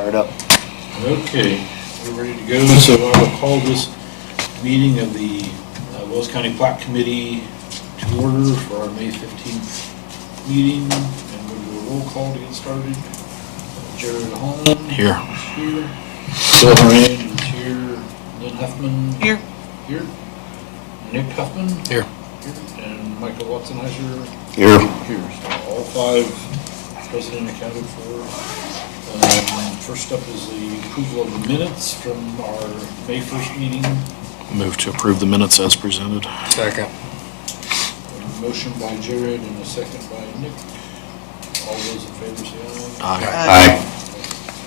fired up. Okay, we're ready to go. So I will call this meeting of the Wells County Plat Committee to order for our May 15th meeting. And we'll do a roll call to get started. Jared Holland. Here. Here. Bill Moran is here. Lynn Huffman. Here. Here. Nick Huffman. Here. Here. And Michael Watson-Heiser. Here. Here. So all five present and accounted for. First up is the approval of the minutes from our May 1st meeting. Move to approve the minutes as presented. Second. A motion by Jared and a second by Nick. All those in favor say aye. Aye.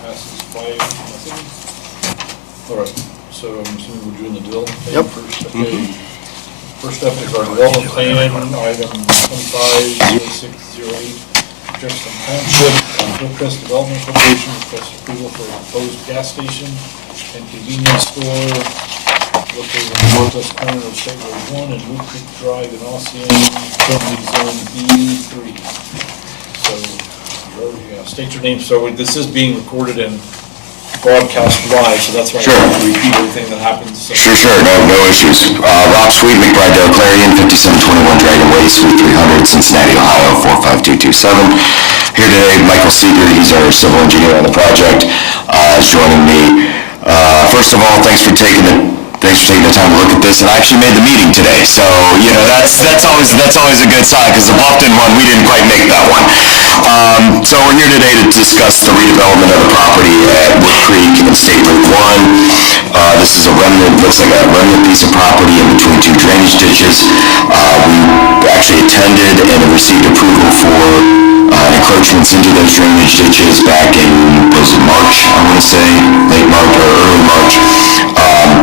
Passes 5-0. All right, so I'm assuming we're doing the drill thing Yep. first. Okay. First up is our development plan, item 250608. Jefferson Township, Hillcrest Development Corporation requests approval for a proposed gas station and convenience store located on the northwest corner of State Road 1 and Wood Creek Drive in Ossian, currently zone B3. So, state your name. So this is being recorded and broadcast live, so that's why I have to repeat everything that happens. So. Sure, no issues. Rob Sweet, McBride Dale Clarion, 5721 Dragon Way, Suite 300, Cincinnati, Ohio, 45227. Here today, Michael Seeger, he's our civil engineer on the project, is joining me. First of all, thanks for taking the time to look at this, and I actually made the meeting today, so that's always a good sign, because the Bluffton one, we didn't quite make that one. So we're here today to discuss the redevelopment of the property at Wood Creek and State Road 1. This is looks like a remnant piece of property in between two drainage ditches. We actually attended and received approval for encroachments into those drainage ditches back in, was it March, I want to say, late March or early March.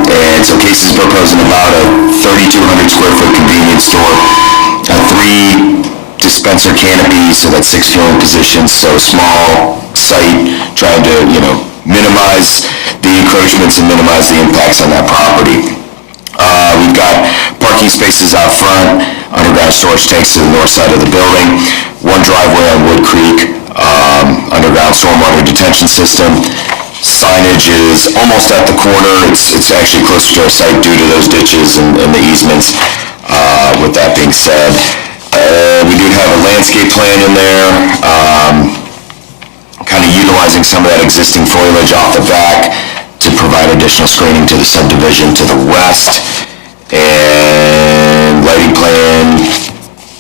And so Casey's proposing about a 3,200 square foot convenience store, 3 dispenser canopies, so that's 6 fueling positions, so small site, trying to, minimize the encroachments and minimize the impacts on that property. We've got parking spaces out front, underground storage tanks to the north side of the building, 1 driveway on Wood Creek, underground stormwater detention system. Signage is almost at the corner. It's actually closer to our site due to those ditches and the easements. With that being said, we do have a landscape plan in there, kind of utilizing some of that existing foliage off the back to provide additional screening to the subdivision to the west. And lighting plan,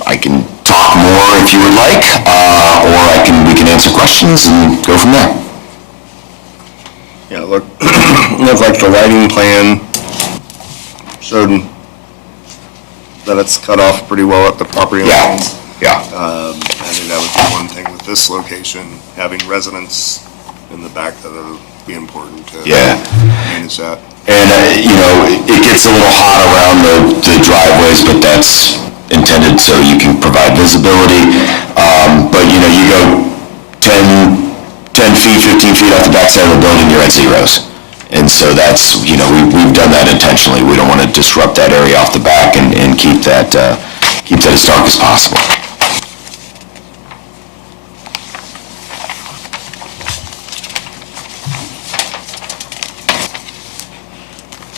I can talk more if you would like, or we can answer questions and go from there. Yeah, looked like the lighting plan showed that it's cut off pretty well at the property lines. Yeah. I think that would be one thing with this location, having residents in the back that would be important to manage that. And, it gets a little hot around the driveways, but that's intended so you can provide visibility. But, you go 10 feet, 15 feet off the backside of the building, you're at zeros. And so that's, we've done that intentionally. We don't want to disrupt that area off the back and keep that as dark as possible.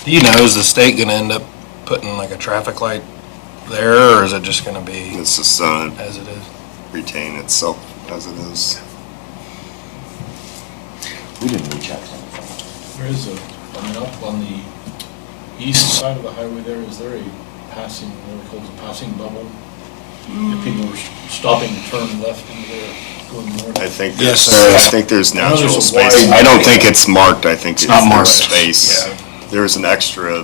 Do you know, is the state going to end up putting like a traffic light there, or is it just going to be It's just as it is? retain itself as it is. We didn't reach out to them. There is up on the east side of the highway there, is there a passing, what we call a passing bubble? If people were stopping to turn left into there, going north. I think Yes, there's I know there's natural a space. wide- I don't think it's marked. I think it's not marked. space. Yeah. There's an extra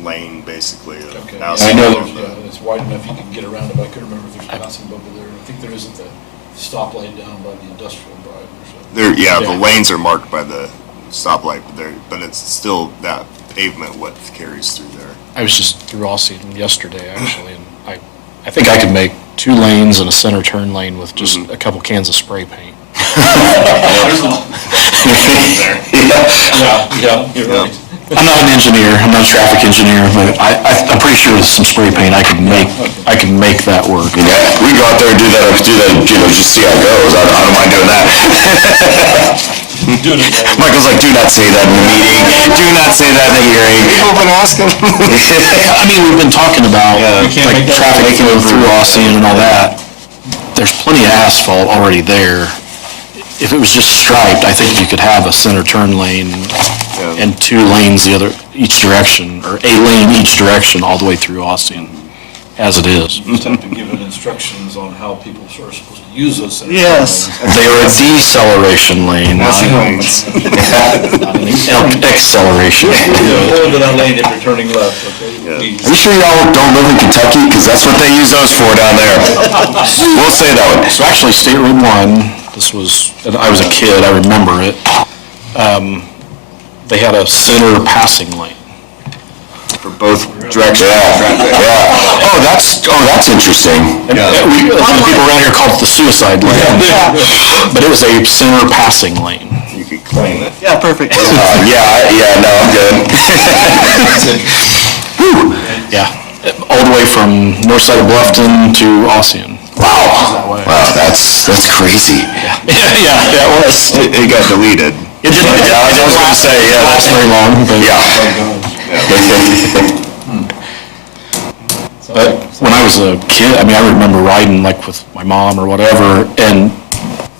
lane basically. Okay. Now, I know It's wide enough you can get around it, but I couldn't remember if there's a passing bubble there. I think there is at the stoplight down by the industrial drive or something. the lanes are marked by the stoplight, but it's still that pavement width carries through there. I was just through Ossian yesterday, actually, and I think I could make 2 lanes and a center turn lane with just a couple cans of spray paint. Yeah, you're right. I'm not an engineer, I'm not a traffic engineer, but I'm pretty sure with some spray paint, I could make that work. Yeah, we go out there and do that, just see how it goes. I don't mind doing that. Do it again. Michael's like, do not say that in the meeting, do not say that in the hearing. People have been asking. I mean, we've been talking about, You can't like, make that traffic mistake. flow through Ossian and all that. There's plenty of asphalt already there. If it was just striped, I think you could have a center turn lane and 2 lanes each direction, or a lane each direction all the way through Ossian, as it is. You just have to give it instructions on how people are supposed to use those. center Yes. They are a deceleration lane, not Lanes. an acceleration. Yeah, pull into that lane if you're turning left, okay? Yeah. Please. Are you sure y'all don't live in Kentucky? Because that's what they use those for down there. We'll say that one. So actually, State Road 1, I was a kid, I remember it. They had a center passing lane. For both directions. Yeah. Oh, that's interesting. Some people around here call it the suicide lane. But it was a center passing lane. You could claim it. Yeah, perfect. No, I'm good. Yeah, all the way from north side of Bluffton to Ossian. Wow, that's crazy. Yeah, it was. It got deleted. It didn't, I was gonna say, yeah, last very long, but. But when I was a kid, I mean, I remember riding like with my mom or whatever, and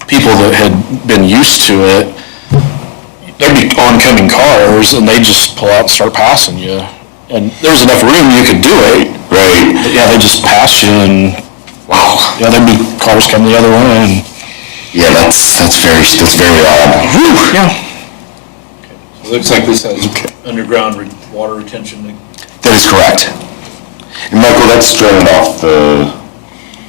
people that had been used to it, there'd be oncoming cars, and they'd just pull out and start passing you. And there was enough room, you could do it. Right. But yeah, they just pass you, and, Wow. yeah, there'd be cars coming the other way, and. Yeah, that's very odd. Yeah. It looks like this has underground water retention. That is correct. And Michael, that's draining off the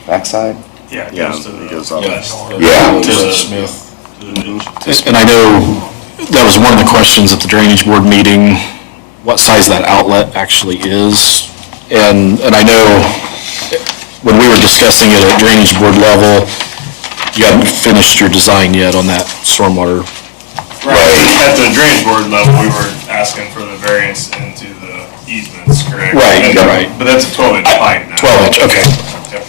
backside? Yeah, it Yeah, goes to it the goes up. Yes. Yeah. To the- Smith. to the ditch. And I know that was one of the questions at the drainage board meeting, what size that outlet actually is. And I know when we were discussing it at drainage board level, you hadn't finished your design yet on that stormwater. Right. At the drainage board level, we were asking for the variance into the easements, correct? Right, And- right. But that's a 12-inch pipe now. 12-inch, okay. Yep.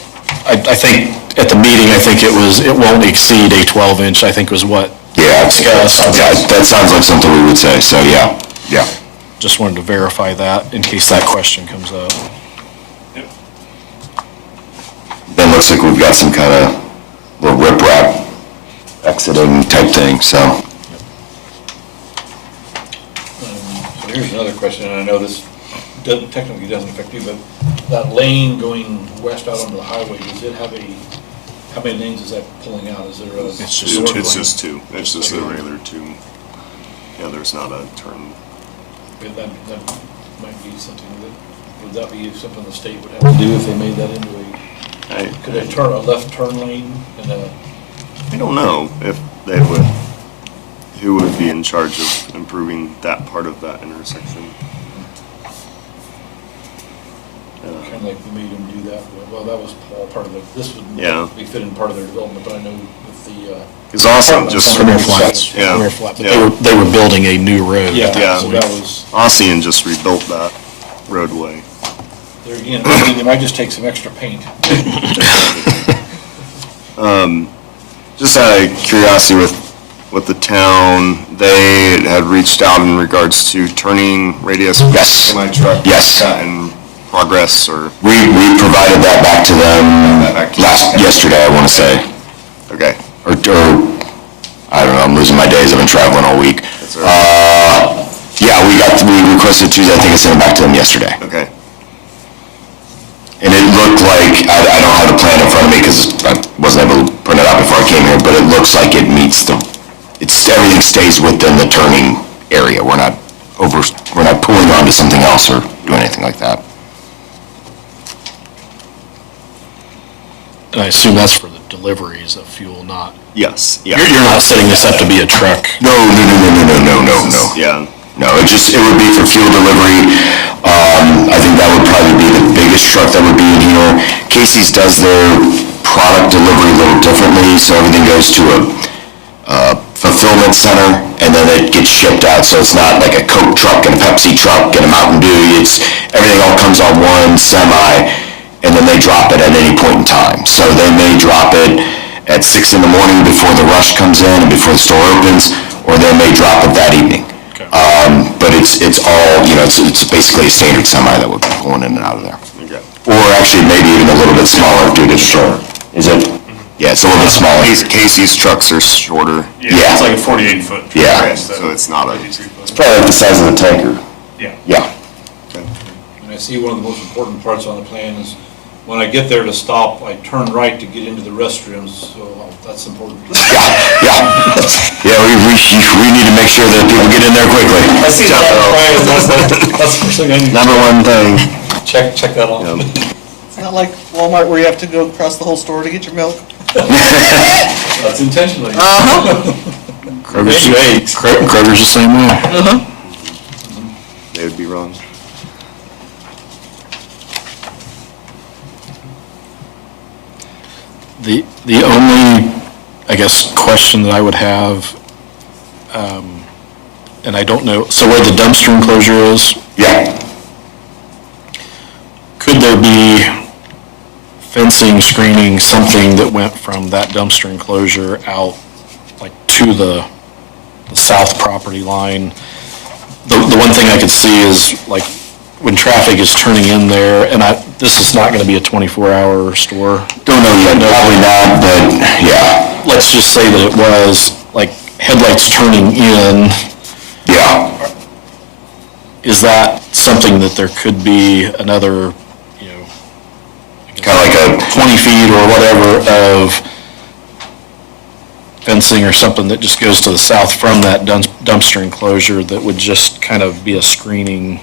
I think at the meeting, I think it won't exceed a 12-inch, I think was what, Yeah, Discussed. yeah, that sounds like something we would say, so yeah. just wanted to verify that in case that question comes up. Yep. Then looks like we've got some kind of little riprap exiting type thing, so. So here's another question, and I know this technically doesn't affect you, but that lane going west out onto the highway, does it have how many lanes is that pulling out? Is there a? It's just two. It's just two. It's just a regular two. Yeah, there's not a turn. That might be something would that be something the state would have to do if they made that into could they turn a left turn lane and I don't know if they would, who would be in charge of improving that part of that intersection. kind of like we made them do that, well, that was all part of this would Yeah. be fit in part of their development, but I know with the, It's awesome, just, Premier Flats. Yeah. Premier Flats. Yeah. They were building a new road. yeah, at that so point. that was, Ossian just rebuilt that roadway. there again, they might just take some extra paint. Just out of curiosity with the town, they had reached out in regards to turning radius. Yes. Semi truck. Yes. That in progress or, We provided that back to them yesterday, I want to say. okay. Or, I don't know, I'm losing my days, I've been traveling all week. That's all right. Yeah, we requested Tuesday, I think I sent it back to them yesterday. Okay. And it looked like, I don't have the plan in front of me because I wasn't able to print it out before I came here, but it looks like it meets everything stays within the turning area. We're not pulling onto something else or doing anything like that. And I assume that's for the deliveries of fuel, not, Yes, yeah. you're not setting this up to be a truck. No. Yeah. No, it would be for fuel delivery. I think that would probably be the biggest truck that would be in here. Casey's does their product delivery a little differently, so everything goes to a fulfillment center, and then it gets shipped out, so it's not like a Coke truck and a Pepsi truck and a Mountain Dew. Everything all comes on one semi, and then they drop it at any point in time. So they may drop it at 6 in the morning before the rush comes in and before the store opens, or they may drop it that evening. Okay. But it's all, it's basically a standard semi that would be pulling in and out of there. Okay. Or actually maybe even a little bit smaller due to the short. Is it? Yeah, it's a little bit smaller. Casey's trucks are shorter. Yeah. It's like a 48-foot. Yeah. So it's not a, It's probably like the size of the tanker. Yeah. Yeah. And I see one of the most important parts on the plan is when I get there to stop, I turn right to get into the restrooms, so that's important. Yeah. We need to make sure that people get in there quickly. I see that, Brian, that's the first thing I need. number one thing. Check that off. It's not like Walmart where you have to go across the whole store to get your milk. That's intentionally. Kroger's the same way. They would be wrong. The only, I guess, question that I would have, and I don't know, so where the dumpster enclosure is, Yeah. could there be fencing, screening, something that went from that dumpster enclosure out, like, to the south property line? The one thing I could see is, like, when traffic is turning in there, and this is not gonna be a 24-hour store. Don't know yet, probably not, but yeah. Let's just say that it was, like, headlights turning in. Yeah. Is that something that there could be another, Kind of like a 20 feet or whatever of fencing or something that just goes to the south from that dumpster enclosure that would just kind of be a screening?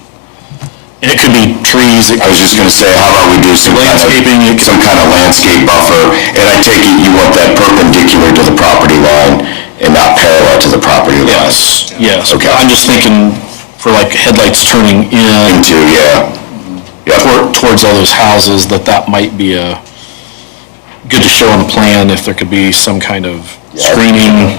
And it could be trees. I was just gonna say, how about we do some Landscaping, some kind of landscape buffer, and I take it you want that perpendicular to the property line and not parallel to the property line? Yes. Okay. I'm just thinking for like headlights turning in Into, yeah. towards all those houses, that might be good to show on the plan if there could be some kind of screening.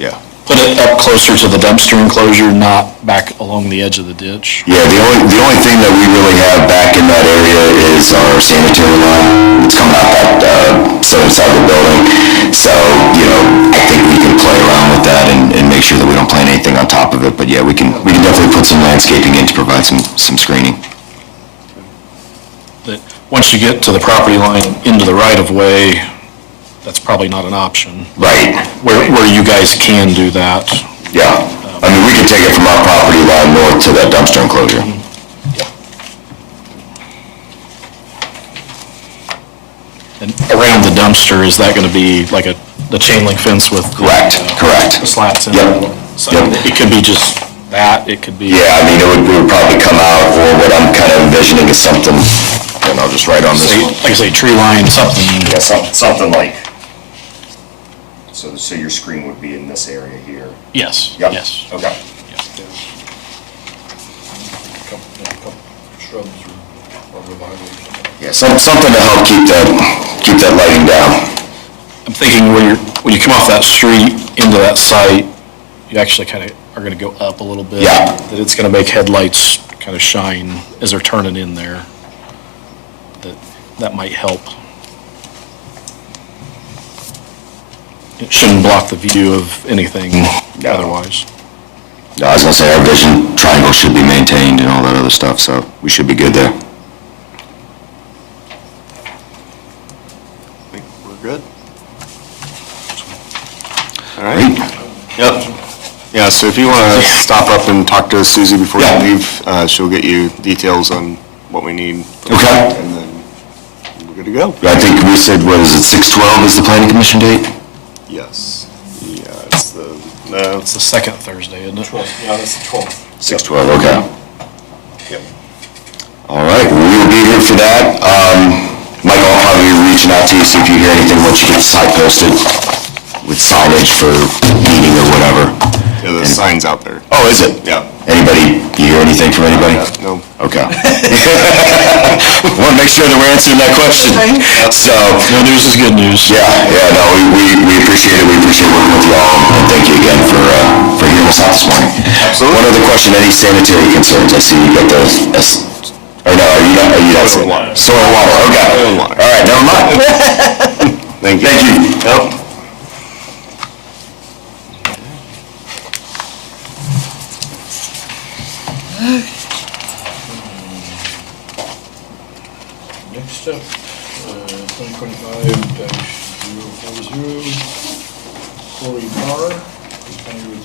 Yeah. Put it up closer to the dumpster enclosure, not back along the edge of the ditch. Yeah, the only thing that we really have back in that area is our sanitary line. It's coming out that southern side of the building. So, I think we can play around with that and make sure that we don't plant anything on top of it. But yeah, we can definitely put some landscaping in to provide some screening. That once you get to the property line into the right-of-way, that's probably not an option. Right. Where you guys can do that. Yeah. I mean, we can take it from our property line north to that dumpster enclosure. And around the dumpster, is that going to be like the chain link fence with? Correct. The slats in it? Yep. So Yep. it could be just that, it could be. Yeah, I mean, it would probably come out, or what I'm kind of envisioning is something, and I'll just write on this one. Like I say, tree line, something. Yeah, something like, so your screen would be in this area here. Yes, Yep. yes. Okay. Couple shrubs or revival. Yeah, something to help keep that lighting down. I'm thinking when you come off that street into that site, you actually kind of are going to go up a little bit. Yeah. That it's going to make headlights kind of shine as they're turning in there. That might help. It shouldn't block the view of anything No. otherwise. No, I was gonna say, our vision triangle should be maintained and all that other stuff, so we should be good there. I think we're good. All right. Yep. Yeah, so if you want to stop up and talk to Susie before you Yeah. leave, she'll get you details on what we need. Okay. And then we're good to go. I think we said, what is it, 6/12 is the planning commission date? Yes. Yeah, it's It's the second Thursday, isn't it? 12th, yeah, that's the 12th. 6/12, okay. Yep. All right, well, we will be here for that. Michael, I'll probably be reaching out to you, see if you hear anything once you get the site posted with signage for meeting or whatever. Yeah, the sign's out there. Oh, is it? Yeah. Anybody, you hear anything from anybody? No. Okay. Want to make sure that we're answering that question. So, No news is good news. yeah, no, we appreciate it. We appreciate working with y'all, and thank you again for hearing us out this morning. Absolutely. One other question, any sanitary concerns? I see you got those, or no, are you not? Soil and water. Soil and water, okay. Soil and water. All right, never mind. Thank you. Thank you. Yep.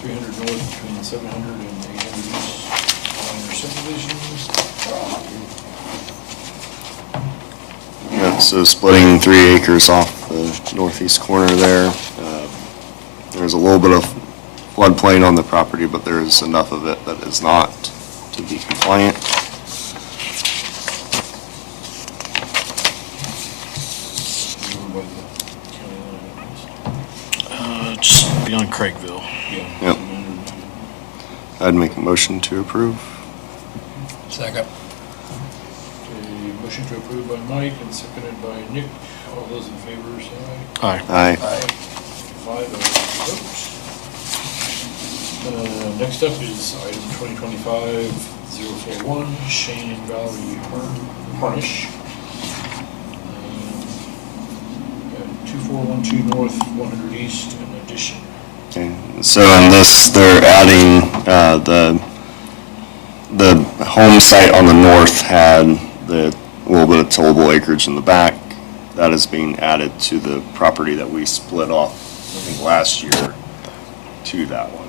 300 north between 700 and 800 east minor subdivisions. Yeah, so splitting 3 acres off the northeast corner there. There's a little bit of floodplain on the property, but there is enough of it that is not to be compliant. Over by the county line, at least. Just beyond Craigville. Yeah. Yep. I'd make a motion to approve. Second. Okay, motion to approve by Mike and seconded by Nick. All those in favor, say aye. Aye. Aye. 5 votes. Next up is item 2025-041, Shane and Valerie Harnish. 2412 north, 100 east, an addition. Okay, so in this, they're adding, the home site on the north had the little bit of tillable acreage in the back. That is being added to the property that we split off, I think, last year to that one.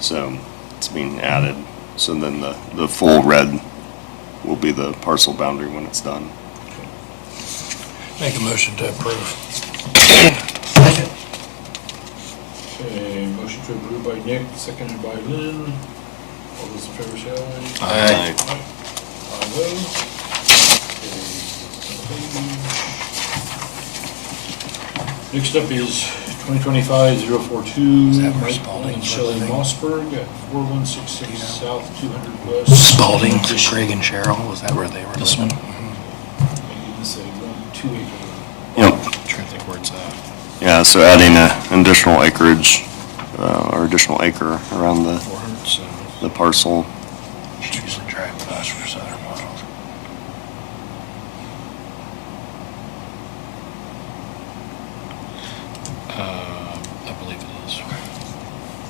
So it's being added. So then the full red will be the parcel boundary when it's done. Make a motion to approve. Second. Okay, motion to approve by Nick, seconded by Lynn. All those in favor say aye. Aye. 5 oh. Next up is 2025-042, Is that where Mike Spalding's and Shelley living? Mossberg at 4166 Yeah. South 200 West. Spalding, Craig and Cheryl, was that where they were This living? one? Making this a 2 acre. Yep. Trying to think where it's at. Yeah, so adding an additional acreage, or additional acre around the 400, so. the parcel. Should usually drive with us for Southern models. I believe it is.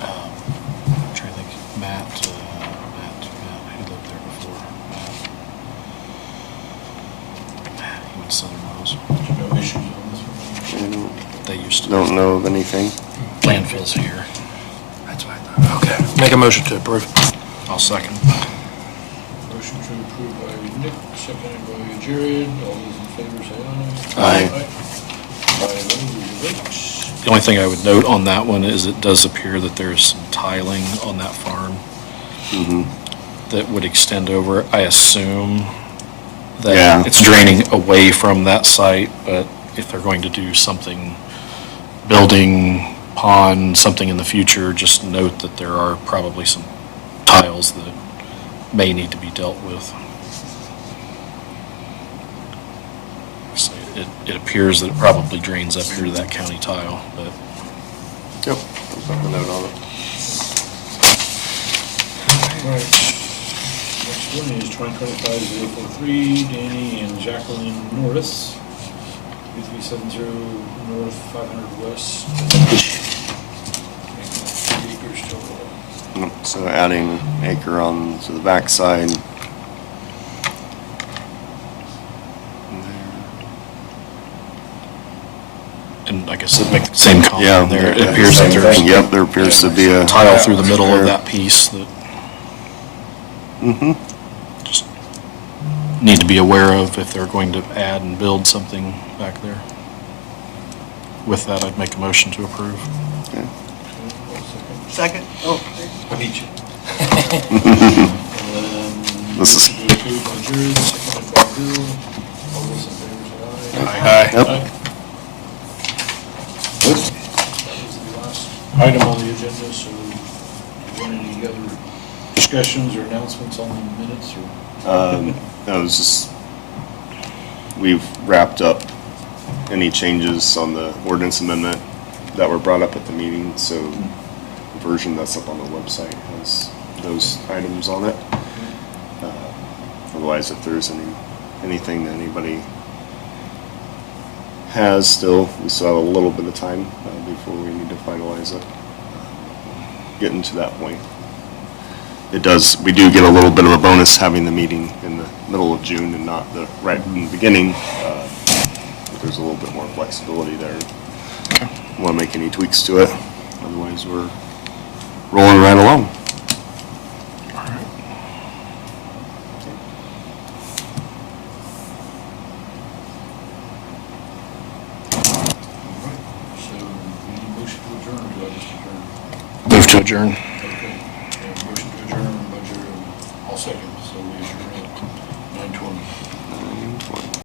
I'm trying to think, Matt, who lived there before? He went to Southern Miles. No issues on this one. I They used to. don't know of anything. Landfills here. That's what I thought. Okay, make a motion to approve. I'll second. Motion to approve by Nick, seconded by Jared. All those in favor say aye. Aye. 5 votes. The only thing I would note on that one is it does appear that there's some tiling on that farm that would extend over. I assume Yeah. that it's draining away from that site, but if they're going to do something, building, pond, something in the future, just note that there are probably some tiles that may need to be dealt with. So it appears that it probably drains up here to that county tile, but Yep. I'll put a note on it. Right. Next one is 2025-043, Danny and Jacqueline Norris, 3370 North, 500 West. Making 3 acres total. Yep, so adding an acre on to the backside. and I guess it makes the same Yeah. comment there. It appears that there's Yep, there appears to be a tile through the middle of that piece that Mm-hmm. just need to be aware of if they're going to add and build something back there. With that, I'd make a motion to approve. Okay. Okay, one second. Second. Oh, I beat you. This is- Motion to approve by Jared, seconded by Bill. All those in favor say aye. Aye. Yep. Aye. That was the last item on the agenda, so do you want any other discussions or announcements on the minutes or? That was just, we've wrapped up any changes on the ordinance amendment that were brought up at the meeting, so the version that's up on the website has those items on it. Otherwise, if there's anything that anybody has still, we still have a little bit of time before we need to finalize it. Getting to that point. We do get a little bit of a bonus having the meeting in the middle of June and not right in the beginning. But there's a little bit more flexibility there. Want to make any tweaks to it? Otherwise, we're rolling right along. So, we need motion to adjourn, or do I just adjourn? Move to adjourn. Okay, we have a motion to adjourn, budget, all second, so we adjourn